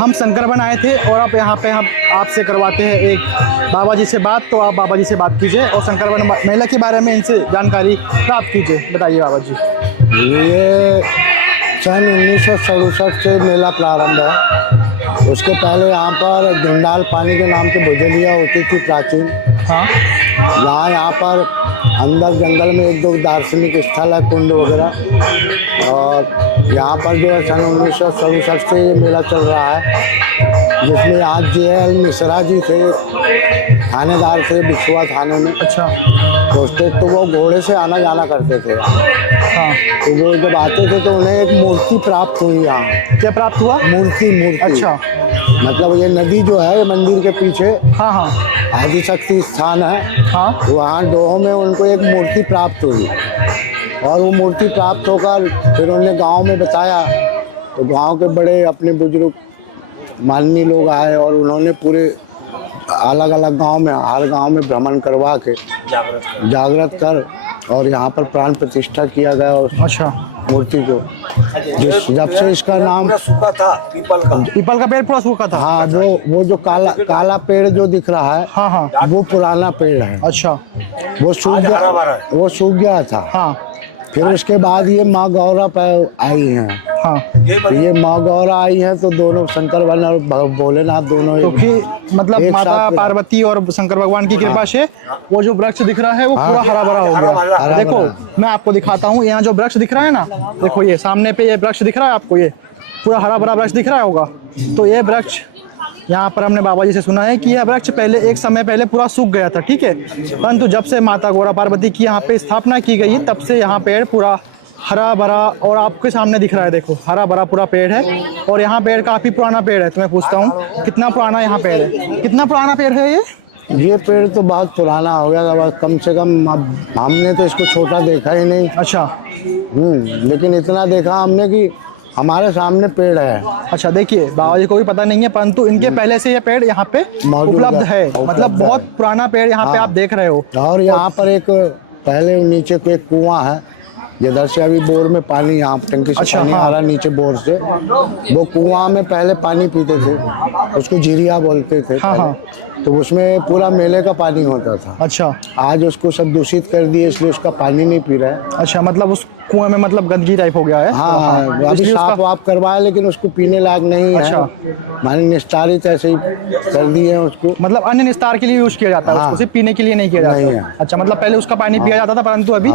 हम शंकरवन आए थे और आप यहाँ पे हम आपसे करवाते हैं एक बाबा जी से बात। तो आप बाबा जी से बात कीजिए और शंकरवन मेला के बारे में इनसे जानकारी प्राप्त कीजिए। बताइए बाबा जी। ये सन 1967 से मेला प्रारंभ है। उसके पहले यहाँ पर ढिंडाल पानी के नाम से भुजलिया होती थी प्राचीन। हाँ, यहाँ पर अंदर जंगल में एक दो दार्शनिक स्थल है, कुंड वगैरह। और यहाँ पर जो है सन 1967 से ये मेला चल रहा है, जिसमें आज JL मिश्रा जी थे, थानेदार थे बिछुआ थाने में। अच्छा। तो वो घोड़े से आना जाना करते थे। हाँ, तो वो जब आते थे तो उन्हें एक मूर्ति प्राप्त हुई यहाँ। क्या प्राप्त हुआ? मूर्ति। अच्छा। मतलब ये नदी जो है मंदिर के पीछे हाँ हाँ आदिशक्ति स्थान है। हाँ। वहाँ डोह में उनको एक मूर्ति प्राप्त हुई और वो मूर्ति प्राप्त होकर फिर उन्होंने गांव में बताया। तो गांव के बड़े अपने बुजुर्ग माननीय लोग आए और उन्होंने पूरे अलग अलग गांव में, हर गांव में भ्रमण करवा के जागृत कर और यहाँ पर प्राण प्रतिष्ठा किया गया उस अच्छा। मूर्ति को। जब से इसका नाम सूखा था पीपल का पेड़ पूरा सूखा था। हाँ, वो जो काला पेड़ जो दिख रहा है, हाँ हाँ। वो पुराना पेड़ है। अच्छा। वो सूख गया था। हाँ फिर उसके बाद ये माँ गौरा आई हैं। हाँ। ये माँ गौरा आई हैं तो दोनों शंकरवन और भोलेनाथ दोनों तो कि मतलब माता पार्वती और शंकर भगवान की कृपा से वो जो वृक्ष दिख रहा है वो पूरा हरा भरा हो गया। देखो मैं आपको दिखाता हूँ, यहाँ जो वृक्ष दिख रहा है ना, देखो ये सामने पे ये वृक्ष दिख रहा है आपको, ये पूरा हरा भरा वृक्ष दिख रहा होगा। तो ये वृक्ष यहाँ पर हमने बाबा जी से सुना है कि यह वृक्ष पहले एक समय पहले पूरा सूख गया था, ठीक है। परंतु जब से माता गौरा पार्वती की यहाँ पे स्थापना की गई तब से यहाँ पेड़ पूरा हरा भरा और आपके सामने दिख रहा है। देखो हरा भरा पूरा पेड़ है और यहाँ पेड़ काफी पुराना पेड़ है। तो मैं पूछता हूँ कितना पुराना यहाँ पेड़ है? कितना पुराना पेड़ है ये पेड़ तो बहुत पुराना हो गया था, कम से कम अब हमने तो इसको छोटा देखा ही नहीं। अच्छा। लेकिन इतना देखा हमने कि हमारे सामने पेड़ है। अच्छा, देखिए बाबा जी को भी पता नहीं है परंतु इनके पहले से ये पेड़ यहाँ पे उपलब्ध है। मतलब बहुत पुराना पेड़ यहाँ पे आप देख रहे हो। और यहाँ पर एक पहले नीचे को एक कुआं है, जिधर से अभी बोर में पानी, यहाँ टंकी से पानी आ रहा नीचे बोर से। वो कुआं में पहले पानी पीते थे, उसको झिरिया बोलते थे। हाँ। तो उसमें पूरा मेले का पानी होता था। अच्छा। आज उसको सब दूषित कर दिए, इसलिए उसका पानी नहीं पी रहा है। अच्छा, मतलब उस कुएं में मतलब गंदगी टाइप हो गया है। हाँ, अभी साफ वाफ करवाया लेकिन उसको पीने लायक नहीं है। अच्छा। माने निस्तारित ऐसे ही कर दिए हैं उसको। मतलब अन्य निस्तार के लिए यूज किया जाता है उसको, सिर्फ पीने के लिए नहीं किया जाता। अच्छा, मतलब पहले उसका पानी पिया जाता था परंतु अभी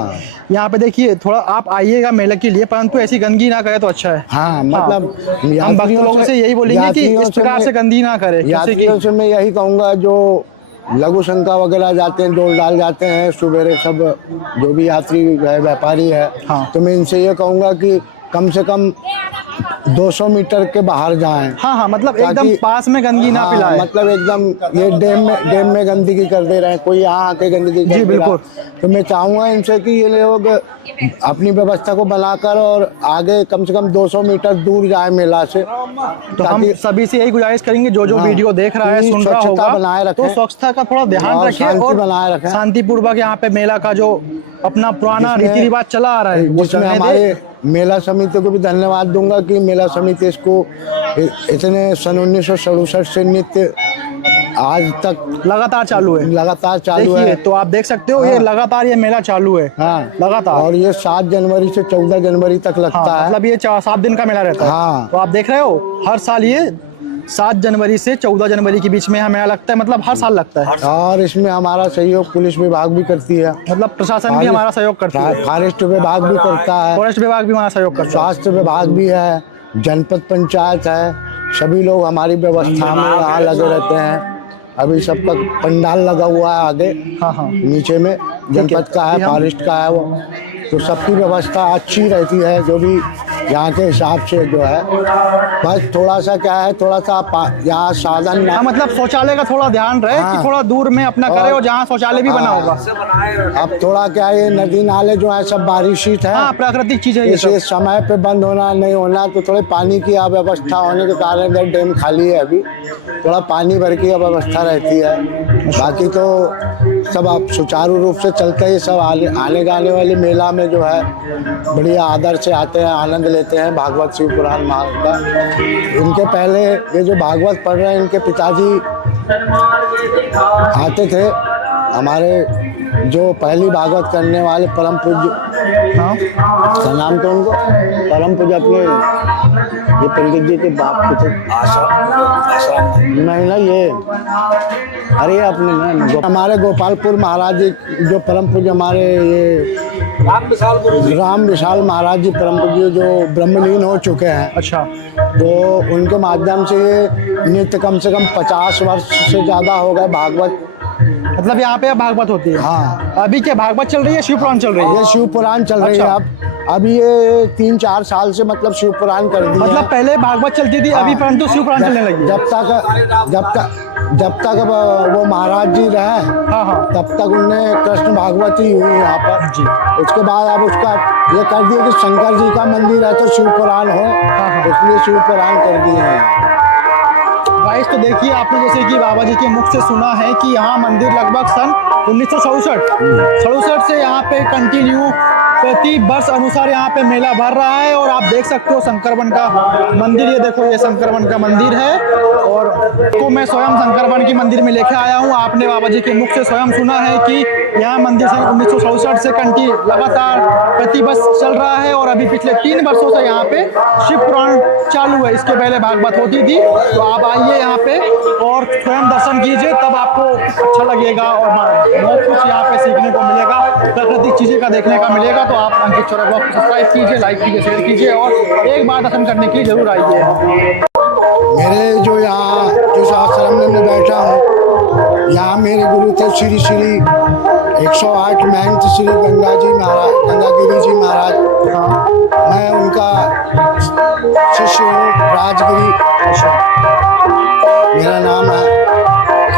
यहाँ पे देखिए थोड़ा आप आइएगा मेले के लिए, परंतु ऐसी गंदगी ना करे तो अच्छा है। हाँ, मतलब हम भक्त लोगों से यही बोलेंगे कि इस प्रकार से गंदगी ना करे। यात्रियों से मैं यही कहूँगा जो लघु शंका वगैरह जाते हैं, डोल डाल जाते हैं सुबेरे, सब जो भी यात्री है, व्यापारी है, तो मैं इनसे ये कहूँगा कि कम से कम 200 मीटर के बाहर जाएं। हाँ, मतलब एकदम पास में गंदगी ना पिलाएं। मतलब एकदम ये डैम में गंदगी कर दे रहे हैं, कोई यहाँ आके गंदगी कर दे रहा है। तो मैं चाहूँगा इनसे कि ये लोग अपनी व्यवस्था को बनाकर और आगे कम से कम 200 मीटर दूर जाए मेला से। तो हम सभी से यही गुजारिश करेंगे जो वीडियो देख रहा है, सुन रहा होगा, बनाए रखें, तो स्वच्छता का थोड़ा ध्यान रखें और बनाए रखें, शांतिपूर्वक यहाँ पे मेला का जो अपना पुराना रीति रिवाज चला आ रहा है जिसमें हमारे मेला समिति को भी धन्यवाद दूंगा कि मेला समिति इसको इतने सन 1967 से नित्य आज तक लगातार चालू है। तो आप देख सकते हो ये लगातार ये मेला चालू है। हाँ, लगातार। और ये 7 जनवरी से 14 जनवरी तक लगता है। मतलब ये 7 दिन का मेला रहता है। हाँ। तो आप देख रहे हो हर साल ये 7 जनवरी से 14 जनवरी के बीच में यहाँ मेला लगता है, मतलब हर साल लगता है। और इसमें हमारा सहयोग पुलिस विभाग भी करती है, मतलब प्रशासन भी हमारा सहयोग करता है, फॉरेस्ट विभाग भी करता है, फॉरेस्ट विभाग भी हमारा सहयोग करता है, स्वास्थ्य विभाग भी है, जनपद पंचायत है, सभी लोग हमारी व्यवस्था में यहाँ लगे रहते हैं। अभी सबका पंडाल लगा हुआ है आगे। हाँ। नीचे में जनपद का है, फॉरेस्ट का है वो। तो सबकी व्यवस्था अच्छी रहती है जो भी यहाँ के हिसाब से जो है। बस थोड़ा सा क्या है, थोड़ा सा यहाँ साधन, मतलब शौचालय का थोड़ा ध्यान रहे कि थोड़ा दूर में अपना करे और जहाँ शौचालय भी बना होगा। अब थोड़ा क्या है, नदी नाले जो है सब बारिशित है, प्राकृतिक चीज है, इसे समय पे बंद होना नहीं होना। तो थोड़े पानी की अव्यवस्था होने के कारण डैम खाली है, अभी थोड़ा पानी भर की अव्यवस्था रहती है। बाकी तो सब आप सुचारू रूप से चलते ही सब आने जाने वाली मेला में जो है बढ़िया आदर से आते हैं, आनंद लेते हैं भागवत शिव पुराण का। इनके पहले ये जो भागवत पढ़ रहे हैं इनके पिताजी आते थे, हमारे जो पहली भागवत करने वाले परम पूज्य, हाँ क्या नाम था उनको, परम पूज्य अपने ये पंडित जी के बाप के थे, नहीं ना ये, अरे अपने नहीं, हमारे गोपालपुर महाराज जी जो परम पूज्य हमारे ये राम विशाल महाराज जी परम पूज्य जो ब्रह्मलीन हो चुके हैं। अच्छा, तो उनके माध्यम से ये नित्य कम से कम 50 वर्ष से ज़्यादा हो गए भागवत। मतलब यहाँ पे अब भागवत होती है। हाँ, अभी क्या भागवत चल रही है, शिव पुराण चल रही है? ये शिव पुराण चल रही है। अच्छा। अब ये 3-4 साल से मतलब शिव पुराण कर दिया। मतलब पहले भागवत चलती थी, अभी परंतु शिव पुराण चलने लगी। जब तक वो महाराज जी रहे, हाँ हाँ, तब तक उनने कृष्ण भागवत ही हुई यहाँ पर जी। उसके बाद अब उसका ये कर दिया कि शंकर जी का मंदिर है तो शिव पुराण हो, हाँ। इसलिए शिव पुराण कर दिए हैं। गाइस तो देखिए आपने जैसे कि बाबा जी के मुख से सुना है कि यहाँ मंदिर लगभग सन 1967 से यहाँ पे कंटिन्यू प्रति वर्ष अनुसार यहाँ पे मेला भर रहा है। और आप देख सकते हो शंकर वन का मंदिर, ये देखो ये शंकर वन का मंदिर है और को मैं स्वयं शंकर वन की मंदिर में लेके आया हूँ। आपने बाबा जी के मुख से स्वयं सुना है कि यहाँ मंदिर सन 1967 से लगातार प्रति वर्ष चल रहा है और अभी पिछले 3 वर्षों से यहाँ पे शिव पुराण चालू है। इसके पहले भागवत होती थी। तो आप आइए यहाँ पे और स्वयं दर्शन कीजिए, तब आपको अच्छा लगेगा और बहुत कुछ यहाँ पे सीखने को मिलेगा, प्राकृतिक चीजें का देखने का मिलेगा। तो आप अंकित चौरा ब्लॉग को सब्सक्राइब कीजिए, लाइक कीजिए, शेयर कीजिए और एक बार दर्शन करने के लिए जरूर आइए। मेरे जो यहाँ जिस आश्रम में मैं बैठा हूँ, यहाँ मेरे गुरु थे श्री 108 महंत श्री गंगागिरी जी महाराज। मैं उनका शिष्य हूँ, राजगिरी मेरा नाम है।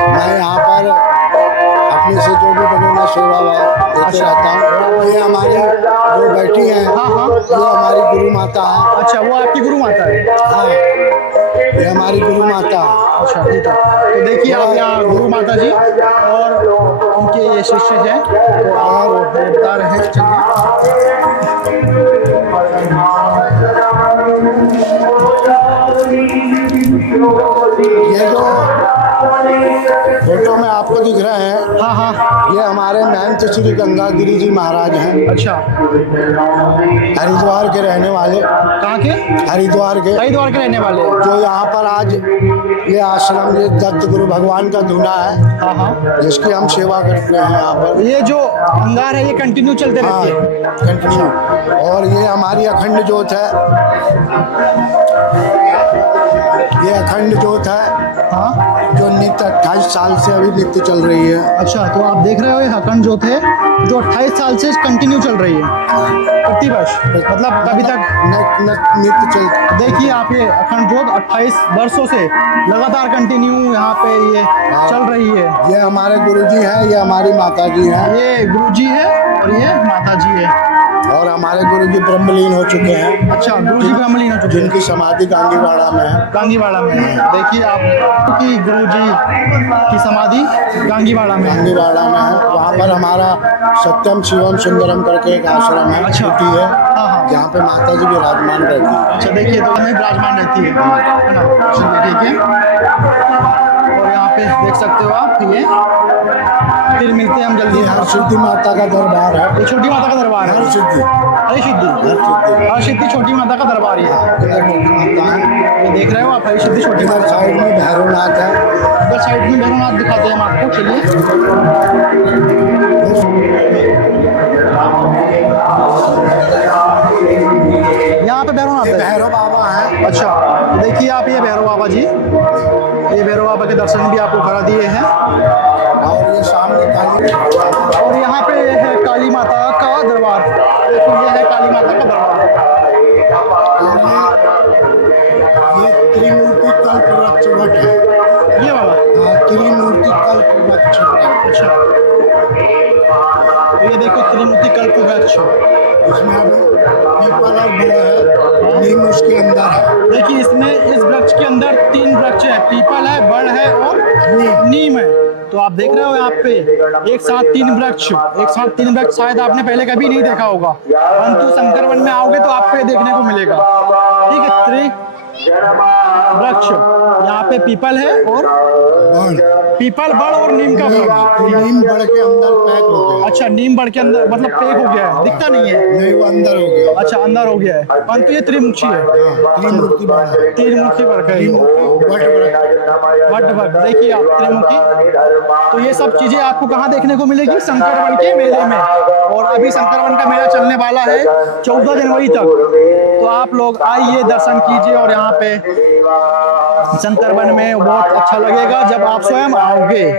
मैं यहाँ पर अपने से जो भी बने मैं सेवा देते रहता हूँ। ये हमारी जो बैठी हैं, ये हमारी गुरु माता है। अच्छा, वो आपकी गुरु माता है? हाँ, ये हमारी गुरु माता है। अच्छा, ठीक है। तो देखिए आप यहाँ गुरु माता जी और उनके ये शिष्य हैं, तो और बता रहे हैं। ये जो फोटो में आपको दिख रहे हैं, हाँ हाँ, ये हमारे महंत श्री गंगागिरी जी महाराज हैं। अच्छा, हरिद्वार के रहने वाले। कहाँ के? हरिद्वार के रहने वाले। जो यहाँ पर आज ये आश्रम, ये दत्त गुरु भगवान का धूना है, हाँ हाँ, जिसकी हम सेवा करते हैं यहाँ पर। ये जो अंगार है ये कंटिन्यू चलते रहते हैं? कंटिन्यू। और ये हमारी अखंड ज्योत है, ये अखंड ज्योत है। हाँ, जो नित्य 28 साल से अभी नित्य चल रही है। अच्छा, तो आप देख रहे हो ये अखंड ज्योत है जो 28 साल से कंटिन्यू चल रही है प्रति वर्ष, मतलब कभी तक नित्य चल। देखिए आप ये अखंड ज्योत 28 वर्षों से लगातार कंटिन्यू यहाँ पे ये चल रही है। ये हमारे गुरुजी हैं, ये हमारी माता जी हैं। ये गुरुजी है और ये माता जी है। और हमारे गुरुजी ब्रह्मलीन हो चुके हैं। अच्छा, गुरुजी ब्रह्मलीन हो चुके हैं, जिनकी समाधि गांगीवाड़ा में है। गांगीवाड़ा में है। देखिए आप की गुरुजी की समाधि गांगीवाड़ा में है। वहाँ पर हमारा सत्यम शिवम सुंदरम करके एक आश्रम है। अच्छा, है, हाँ, जहाँ पे माता जी विराजमान रहती है। अच्छा, देखिए तो हमें विराजमान रहती है ना। चलिए ठीक है। और यहाँ पे देख सकते हो आप, ये फिर मिलते हैं हम जल्दी। हर सिद्धि माता का दरबार है। ये छोटी माता का दरबार है। हर सिद्धि, हर सिद्धि छोटी माता का दरबार है। ये देख रहे हो आप, हर सिद्धि छोटी माता। साइड में भैरवनाथ है, इधर साइड में भैरवनाथ दिखाते हैं हम आपको। चलिए, यहाँ पे भैरवनाथ है, भैरव बाबा है। अच्छा, तो देखिए आप, ये भैरव बाबा जी, ये भैरव बाबा के दर्शन भी आपको करा दिए हैं। और ये सामने काली, और यहाँ पे है काली माता का दरबार। देखो ये है काली माता का दरबार। ये त्रिमूर्ति कल्प वृक्ष वट है। ये वाला? हाँ, त्रिमूर्ति कल्प वृक्ष। अच्छा, तो ये देखो त्रिमूर्ति कल्प वृक्ष, इसमें अब पीपल और बड़ है, नीम उसके अंदर है। देखिए इसमें इस वृक्ष के अंदर 3 वृक्ष है, पीपल है, बड़ है और नीम है। तो आप देख रहे हो यहाँ पे एक साथ 3 वृक्ष, एक साथ 3 वृक्ष शायद आपने पहले कभी नहीं देखा होगा, परंतु शंकर वन में आओगे तो आपको ये देखने को मिलेगा। ठीक है, त्रि वृक्ष, यहाँ पे पीपल है और पीपल, बड़ और नीम का वृक्ष। नीम बढ़ के अंदर पैक हो गया। अच्छा, नीम बढ़ के अंदर मतलब पैक हो गया है, दिखता नहीं है। नहीं, वो अंदर हो गया। अच्छा, अंदर हो गया है, परंतु ये त्रिमुखी है। त्रिमूर्ति बना है। त्रिमुखी वर्ग है, वट वर्ग। देखिए आप, त्रिमुखी। तो ये सब चीजें आपको कहाँ देखने को मिलेगी? शंकर वन के मेले में। और अभी शंकर वन का मेला चलने वाला है 14 जनवरी तक। तो आप लोग आइए, दर्शन कीजिए, और यहाँ पे शंकर वन में बहुत अच्छा लगेगा जब आप स्वयं आओगे।